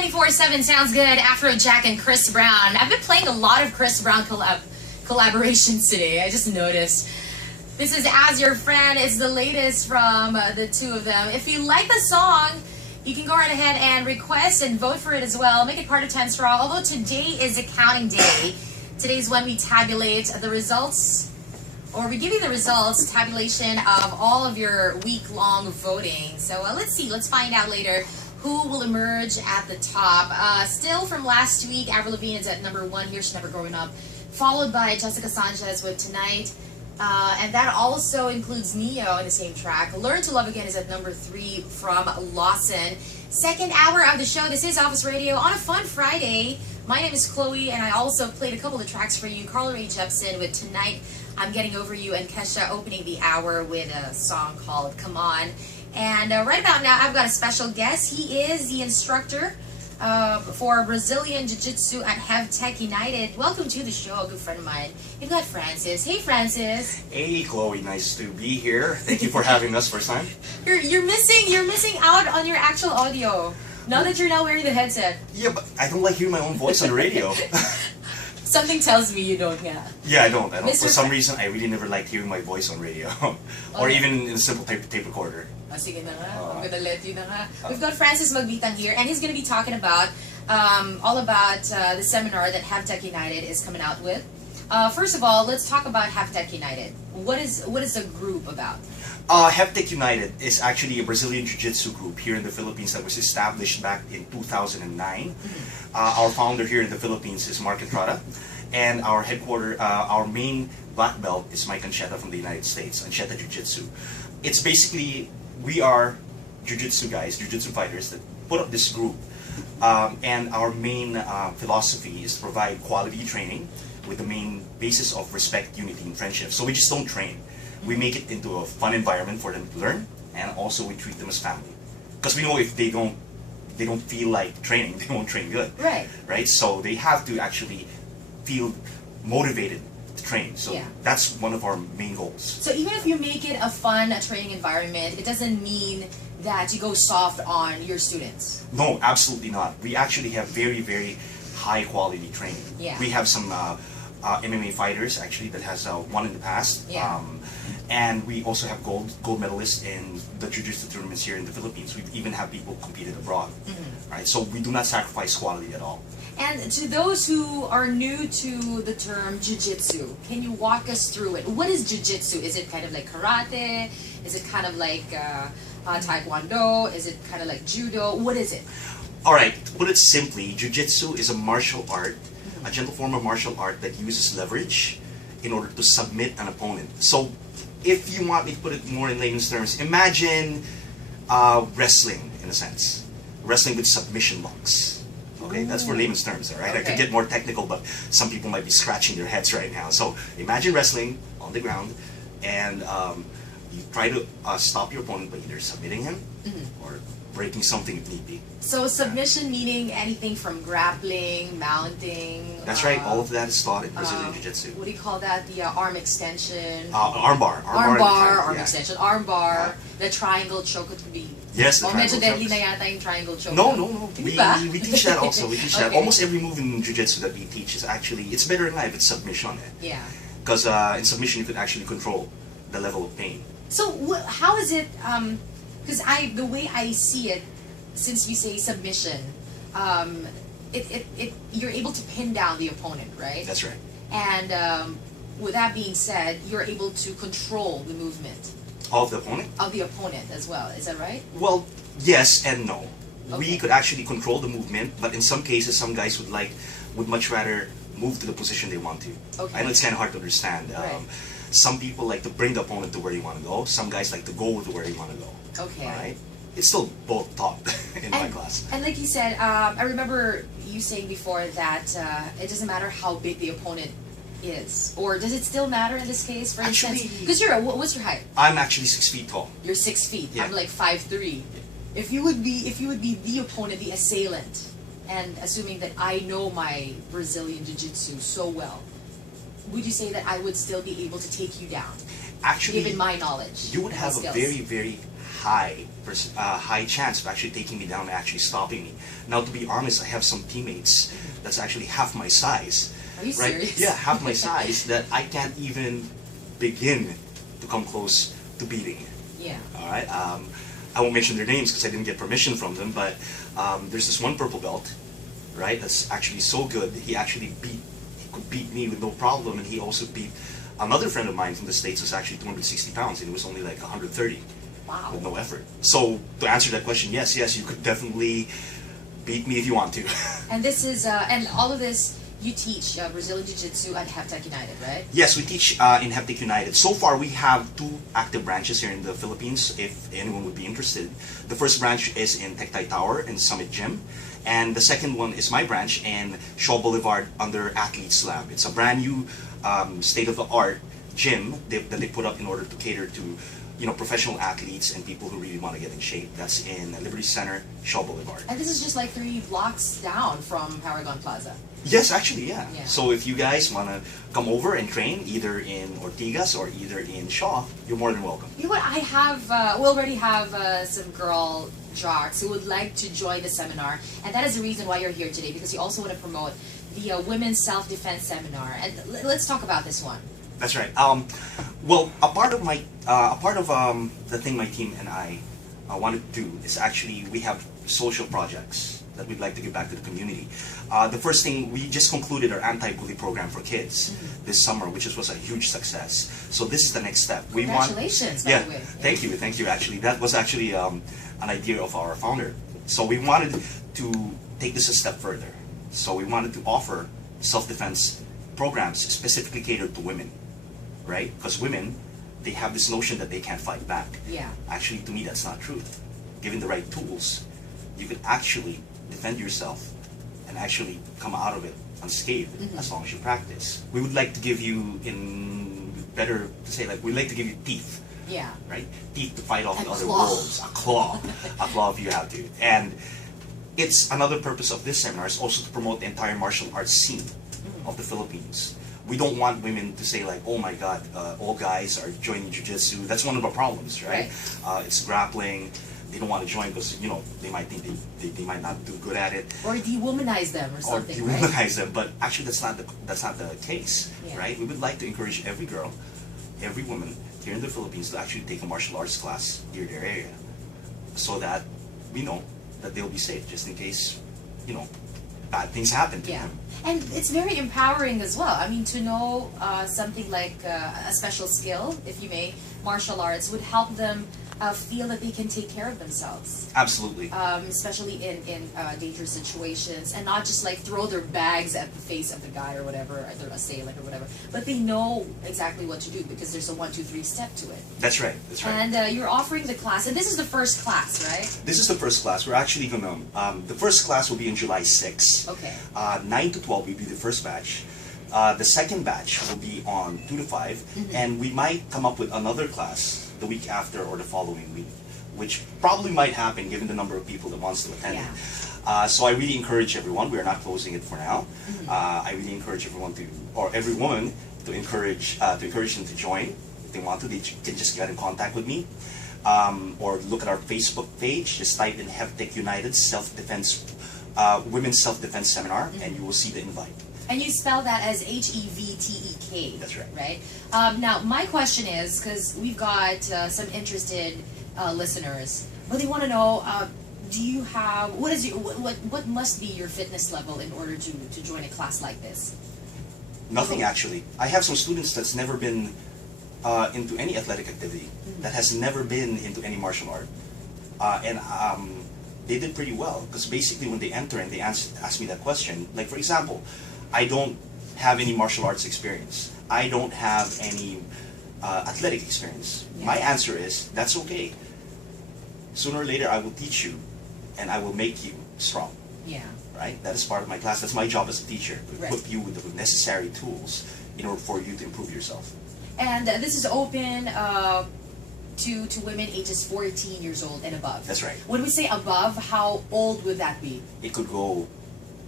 24/7 sounds good. Afrojack and Chris Brown. I've been playing a lot of Chris Brown collaborations today. I just noticed. This is As Your Friend. It's the latest from the two of them. If you like the song, you can go right ahead and request and vote for it as well. Make it part of 10 Straw. Although today is a counting day. Today's when we tabulate the results, or we give you the results, tabulation of all of your week-long voting. So let's see. Let's find out later who will emerge at the top. Still from last week, Avril Lavigne is at number 1 here. She's never growing up. Followed by Jessica Sanchez with Tonight. And that also includes Neo in the same track. Learn to Love Again is at number 3 from Lawson. Second hour of the show. This is Office Radio on a fun Friday. My name is Chloe, and I also played a couple of tracks for you. Carl Rae Jepsen with Tonight, I'm Getting Over You, and Kesha opening the hour with a song called Come On. And right about now, I've got a special guest. He is the instructor for Brazilian Jiu-Jitsu at HEVTEK United. Welcome to the show, a good friend of mine. You've got Francis. Hey, Francis. Hey, Chloe. Nice to be here. Thank you for having us first time. You're missing out on your actual audio. Now that you're now wearing the headset. Yeah, but I don't like hearing my own voice on the radio. Something tells me you don't, yeah. Yeah, I don't. For some reason, I really never liked hearing my voice on radio. Or even in a simple tape recorder. Sige na nga. I'm gonna let you na nga. We've got Francis Magbitang here, and he's gonna be talking about all about the seminar that HEVTEK United is coming out with. First of all, let's talk about HEVTEK United. What is the group about? HEVTEK United is actually a Brazilian Jiu-Jitsu group here in the Philippines that was established back in 2009. Our founder here in the Philippines is Mark Entrada, and our headquarter, our main black belt is Mike Ancheta from the United States, Ancheta Jiu-Jitsu. It's basically, we are Jiu-Jitsu guys, Jiu-Jitsu fighters that put up this group, and our main philosophy is to provide quality training with the main basis of respect, unity, and friendship. So we just don't train. We make it into a fun environment for them to learn, and also we treat them as family. Because we know if they don't feel like training, they won't train good. Right. Right? So they have to actually feel motivated to train. So yeah, that's one of our main goals. So even if you make it a fun training environment, it doesn't mean that you go soft on your students. No, absolutely not. We actually have very, very high quality training. Yeah. We have some MMA fighters actually that has won in the past. Yeah. And we also have gold medalists in the Jiu-Jitsu tournaments here in the Philippines. We even have people competed abroad. Right? So we do not sacrifice quality at all. And to those who are new to the term Jiu-Jitsu, can you walk us through it? What is Jiu-Jitsu? Is it kind of like karate? Is it kind of like Taekwondo? Is it kind of like Judo? What is it? Alright, to put it simply, Jiu-Jitsu is a martial art, a gentle form of martial art that uses leverage in order to submit an opponent. So, if you want me to put it more in layman's terms, imagine wrestling, in a sense. Wrestling with submission locks. Okay, that's for layman's terms, alright? Okay. I could get more technical, but some people might be scratching their heads right now. So, imagine wrestling on the ground, and you try to stop your opponent by either submitting him or breaking something if need be. So submission meaning anything from grappling, mounting. That's right. All of that is taught in Brazilian Jiu-Jitsu. What do you call that? The arm extension. Armbar. Arm extension. Armbar. The triangle choke could be. Yes, the triangle medyo deadly choke. na yata yung triangle choke. No. We teach that also. We teach that. Okay. Almost every move in Jiu-Jitsu that we teach is actually, it's better in life. It's submission. Yeah. Because in submission you could actually control the level of pain. So how is it? Because the way I see it, since you say submission, you're able to pin down the opponent, right? That's right. And with that being said, you're able to control the movement Of the opponent? of the opponent as well. Is that right? Well, yes and no. Okay. We could actually control the movement, but in some cases, some guys would much rather move to the position they want to. Okay. I know it's kind of hard to understand. Right. Some people like to bring the opponent to where they want to go. Some guys like to go to where they want to go. Okay. Right? It's still both taught in my class. And like you said, I remember you saying before that it doesn't matter how big the opponent is, or does it still matter in this case? For Actually, instance, because what's your height? I'm actually 6 feet tall. You're 6 feet. Yeah. I'm like 5'3". If you would be the opponent, the assailant, and assuming that I know my Brazilian Jiu-Jitsu so well, would you say that I would still be able to take you down? Actually, given my knowledge, you would have a skills. very, very high high chance of actually taking me down and actually stopping me. Now, to be honest, I have some teammates that's actually half my size. Are you right? serious? Yeah, half my size that I can't even begin to come close to beating. Yeah. All right. I won't mention their names because I didn't get permission from them, but there's this one purple belt, right? That's actually so good. He could beat me with no problem, and he also beat another friend of mine from the States who's actually 260 pounds, and it was only like 130. Wow. With no effort. So to answer that question, yes, you could definitely beat me if you want to. And this is, and all of this, you teach Brazilian Jiu-Jitsu at HEVTEK United, right? Yes, we teach in HEVTEK United. So far, we have 2 active branches here in the Philippines, if anyone would be interested. The first branch is in Tectay Tower in Summit Gym. And the second one is my branch in Shaw Boulevard under Athletes Lab. It's a brand new state-of-the-art gym that they put up in order to cater to professional athletes and people who really want to get in shape. That's in Liberty Center, Shaw Boulevard. And this is just like 3 blocks down from Paragon Plaza. Yes, actually, yeah. Yeah. So if you guys want to come over and train either in Ortigas or either in Shaw, you're more than welcome. You know what? I have, we already have some girl jocks who would like to join the seminar, and that is the reason why you're here today, because you also want to promote the Women's Self-Defense Seminar. And let's talk about this one. That's right. Well, a part of the thing my team and I want to do is actually we have social projects that we'd like to give back to the community. The first thing, we just concluded our anti-bully program for kids this summer, which was a huge success. So this is the next step. Congratulations, by the way. Thank you. Actually, that was actually an idea of our founder. So we wanted to take this a step further. So we wanted to offer self-defense programs specifically catered to women. Right? Because women, they have this notion that they can't fight back. Yeah. Actually, to me, that's not true. Given the right tools, you can actually defend yourself and actually come out of it unscathed as long as you practice. We would like to give you, we'd like to give you teeth. Yeah. Right? Teeth to fight off the other claw. wolves. A claw. A claw if you have to. And it's another purpose of this seminar is also to promote the entire martial arts scene of the Philippines. We don't want women to say like, oh my God, all guys are joining jiu-jitsu. That's one of our problems, right? It's grappling. They don't want to join because they might think they might not do good at it. Or dewomanize them or something, or dewomanize them, but actually that's not the case, Yeah. right? We would like to encourage every girl, every woman here in the Philippines to actually take a martial arts class near their area, so that we know that they'll be safe, just in case bad things happen to them. And it's very empowering as well. I mean, to know something like a special skill, if you may, martial arts, would help them feel that they can take care of themselves. Absolutely. Especially in dangerous situations, and not just like throw their bags at the face of the guy or whatever, their assailant or whatever. But they know exactly what to do because there's a 1, 2, 3 step to it. That's right. That's right. And you're offering the class, and this is the first class, right? This is the first class. We're actually gonna. The first class will be in July 6th. Okay. 9 to 12 will be the first batch. The second batch will be on 2 to 5, and we might come up with another class the week after or the following week, which probably might happen given the number of people that wants to attend it. So I really encourage everyone. We are not closing it for now. I really encourage everyone or every woman to encourage them to join. If they want to, they can just get in contact with me, or look at our Facebook page. Just type in HEVTEK United Self-Defense Women's Self-Defense Seminar, and you will see the invite. And you spell that as HEVTEK. That's right. Right? Now, my question is, because we've got some interested listeners, but they want to know, do you have, what must be your fitness level in order to join a class like this? Nothing, actually. I have some students that's never been into any athletic activity, that has never been into any martial art. And they did pretty well, because basically when they enter and they ask me that question, like for example, I don't have any martial arts experience. I don't have any athletic experience. Yeah. My answer is, that's okay. Sooner or later I will teach you and I will make you strong. Yeah. Right? That is part of my class. That's my job as a teacher, to Right. equip you with the necessary tools in order for you to improve yourself. And this is open to women ages 14 years old and above. That's right. When we say above, how old would that be? It could go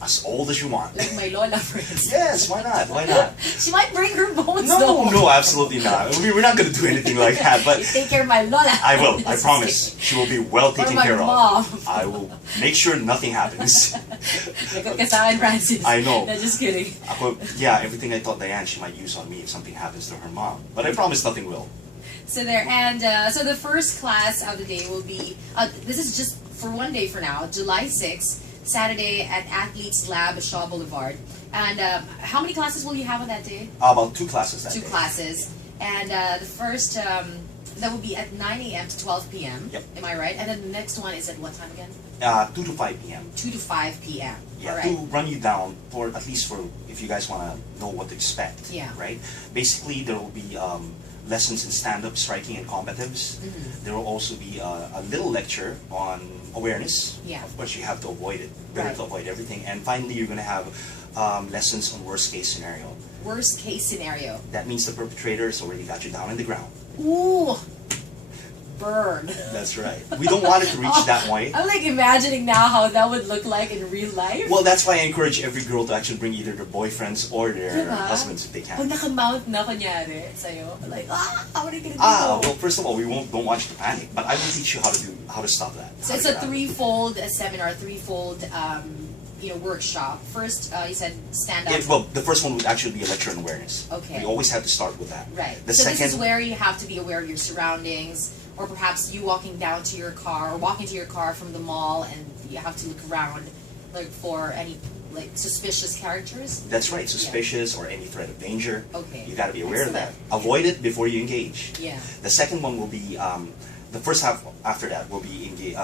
As old as you want. Like my lola, for instance. Yes, why not? Why not? She might bring her bones No, though. no, absolutely not. We're not going to do anything like that, but You take care of my lola. I will. I promise. She will be well taken my care mom. of. I will make sure nothing happens. Lagot ka sa akin, Francis. I know. No, just kidding. Yeah, everything I thought Diane she might use on me if something happens to her mom. But I promise nothing will. So there, and so the first class of the day will be, this is just for one day for now, July 6th, Saturday at Athletes Lab at Shaw Boulevard. And how many classes will you have on that day? About 2 classes that day. 2 classes. And the first, that will be at 9 a.m. to 12 p.m. Yep. Am I right? And then the next one is at what time again? 2 to 5 p.m. 2 to 5 p.m. Yeah, All right. to run you down for at least for if you guys want to know what to expect. Yeah. Right. Basically, there will be lessons in stand-up, striking, and combatives. Mm-hmm. There will also be a little lecture on awareness. Yeah. Of course, you have to avoid it. Better Right. to avoid everything. And finally, you're going to have lessons on worst-case scenario. Worst case scenario. That means the perpetrator has already got you down in the ground. Ooh. Burn. That's right. We don't want it to reach that way. I'm like imagining now how that would look like in real life. Well, that's why I encourage every girl to actually bring either their boyfriends or their Diba? husbands if they Pag can. naka-mount na kunyari sa'yo, like, how are you gonna do? Well, first of all, don't want you to panic, but I will teach you how to stop that. So how it's to a get out of it. threefold seminar, threefold workshop. First, you said stand up. Well, the first one would actually be a lecture on awareness. Okay. We always have to start with that. Right. The So second, this is where you have to be aware of your surroundings, or perhaps you walking down to your car, or walking to your car from the mall, and you have to look around, like for any like suspicious characters. that's right, suspicious or any threat of danger. Okay. You got to be aware of that. Excellent. Avoid it before you engage. Yeah. The second one will be the first half after that will be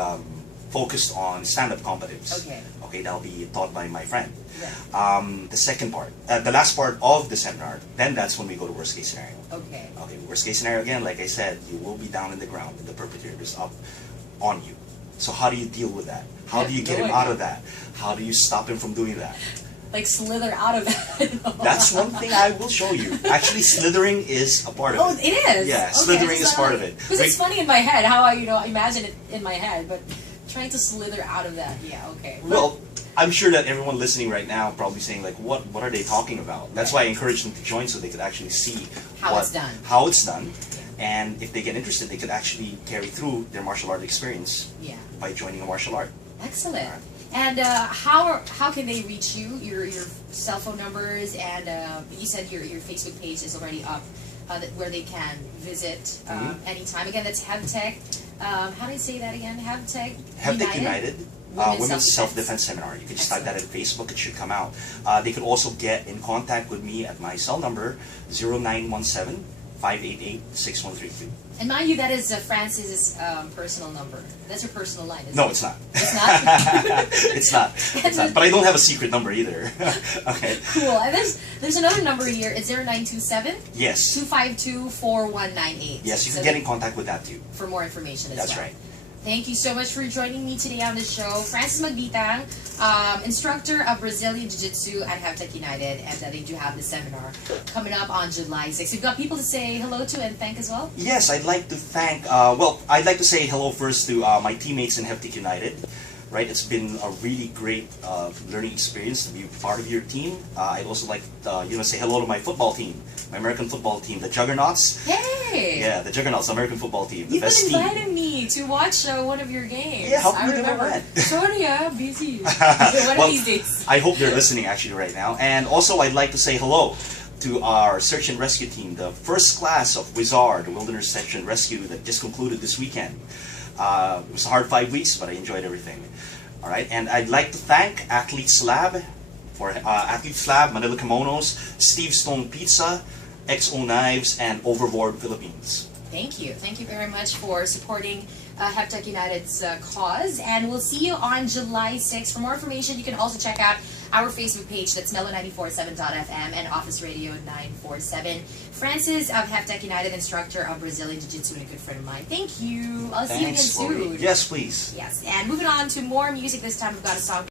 focused on stand-up combatives. Okay. Okay, that'll be taught by my friend. Right. The second part, the last part of the seminar, then that's when we go to worst case scenario. Okay. Okay, worst case scenario again, like I said, you will be down in the ground with the perpetrators up on you. So how do you deal with that? How do you get him out of that? How do you stop him from doing that? Like slither out of it. That's one thing I will show you. Actually, slithering is a part of Oh, it. it is. Yeah, Okay, slithering so is part of it. Because it's funny in my head how I imagine it in my head, but trying to slither out of that. Yeah. Okay. Well, I'm sure that everyone listening right now probably saying like, what are they talking about? That's why I encourage them to join so they could actually see How it's done. How it's done. And if they get interested, they could actually carry through their martial art experience Yeah. by joining a martial art. Excellent. And how can they reach you? Your cell phone numbers, and you said your Facebook page is already up, where they can visit anytime. Again, that's HEVTEK. How do I say that again? HEVTEK HEVTEK United. Women's Self-Defense Seminar. You can just type that in Facebook, it should come out. They could also get in contact with me at my cell number, 0917-588-6132. And mind you, that is Francis's personal number. That's her personal line, isn't No, it? it's not. It's not? It's not. It's not. But I don't have a secret number either. Okay. Cool. And there's another number here. It's 0927 Yes. 252-4198. Yes, you So can get in contact with that too. for more information as That's well. right. Thank you so much for joining me today on the show. Francis Magbitang, instructor of Brazilian Jiu-Jitsu at HEVTEK United, and they do have the seminar coming up on July 6th. You've got people to say hello to and thank as well? Yes, I'd like to thank, I'd like to say hello first to my teammates in HEVTEK United. Right, it's been a really great learning experience to be part of your team. I'd also like to, say hello to my football team, my American football team, the Juggernauts. Hey! Yeah, the Juggernauts, American football team, the You've best been team. inviting me to watch one of your games. Yeah, how I come you never remember. went? Sorry, busy. One Well, of these days. I hope they're listening actually right now. And also, I'd like to say hello to our search and rescue team, the first class of Wizard, the Wilderness Search and Rescue that just concluded this weekend. It was a hard 5 weeks, but I enjoyed everything. All right, and I'd like to thank Athletes Lab for Athletes Lab, Manila Kimonos, Steve Stone Pizza, XO Knives, and Overboard Philippines. Thank you. Thank you very much for supporting HEVTEK United's cause. And we'll see you on July 6th. For more information, you can also check out our Facebook page. That's Mellow947.fm and Office Radio 947. Francis of HEVTEK United, instructor of Brazilian Jiu-Jitsu, and a good friend of mine. Thank you. I'll see you again Thanks, Lori. soon. Yes, please. Yes. And moving on to more music. This time we've got a song